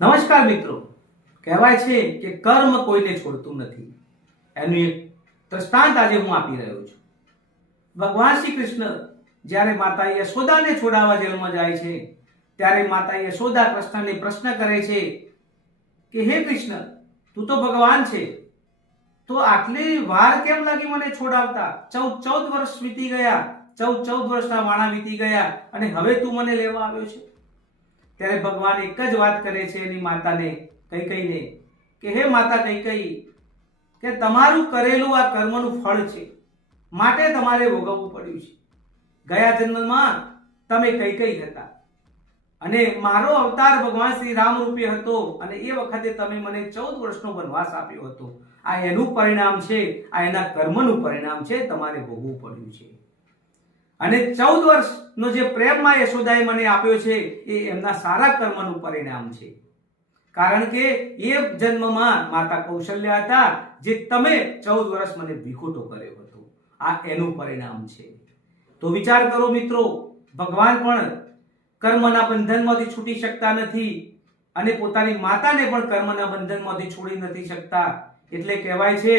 નમસ્કાર મિત્રો, કહેવાય છે કે કર્મ કોઈને છોડતું નથી. એનું એક દ્રષ્ટાંત આજે હું આપી રહ્યો છું. ભગવાન શ્રી કૃષ્ણ જ્યારે માતા યશોદાને છોડાવવા જેલમાં જાય છે ત્યારે માતા યશોદા કૃષ્ણને પ્રશ્ન કરે છે કે હે કૃષ્ણ, તું તો ભગવાન છે, તો આટલી વાર કેમ લાગી મને છોડાવતા? 14 વર્ષ વીતી ગયા, 14 વર્ષના વાણા વીતી ગયા અને હવે તું મને લેવા આવ્યો છે. ત્યારે ભગવાન એક જ વાત કરે છે એની માતાને કૈકેયીને કે હે માતા કૈકેયી, કે તમારું કરેલું આ કર્મનું ફળ છે, માટે તમારે ભોગવવું પડ્યું છે. ગયા જન્મમાં તમે કૈકેયી હતા અને મારો અવતાર ભગવાન શ્રી રામ રૂપે હતો અને એ વખતે તમે મને 14 વર્ષનો વનવાસ આપ્યો હતો. આ એનું પરિણામ છે, આ એના કર્મનું પરિણામ છે, તમારે ભોગવવું પડ્યું છે. અને 14 વર્ષનો જે પ્રેમમાં યશોદાએ મને આપ્યો છે એ એમના સારા કર્મનું પરિણામ છે. કારણ કે એ જન્મમાં માતા કૌશલ્યા હતા, જે તમે 14 વર્ષ મને ભીખોટો કર્યો હતો. આ એનું પરિણામ છે. તો વિચાર કરો મિત્રો, ભગવાન પણ કર્મના બંધનમાંથી છૂટી શકતા નથી અને પોતાની માતાને પણ કર્મના બંધનમાંથી છોડી નથી શકતા. એટલે કહેવાય છે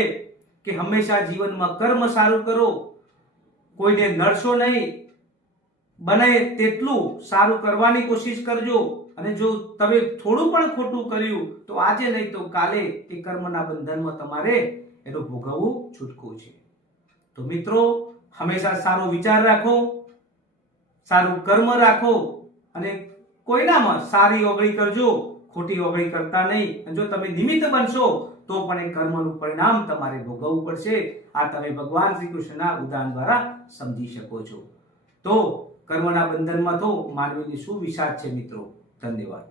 કે હંમેશા જીવનમાં કર્મ સારું કરો, કોઈને નડશો નહીં, બને તેટલું સારું કરવાની કોશિશ કરજો. અને જો તમે થોડું પણ ખોટું કર્યું તો આજે નહીં તો કાલે એ કર્મના બંધનમાં તમારે એનું ભોગવવું છૂટકું છે. તો મિત્રો, હંમેશા સારો વિચાર રાખો, સારું કર્મ રાખો અને કોઈનામાં સારી ઓગળી કરજો, ખોટી ઓગળી કરતા નહીં. અને જો તમે નિમિત્ત બનશો તો પણ એ કર્મનું પરિણામ તમારે ભોગવવું પડશે. આ તમે ભગવાન શ્રી કૃષ્ણના ઉદાહરણ દ્વારા સમજી શકો છો. તો કર્મના બંધનમાં તો માનવીની શું વિષાદ છે મિત્રો. ધન્યવાદ.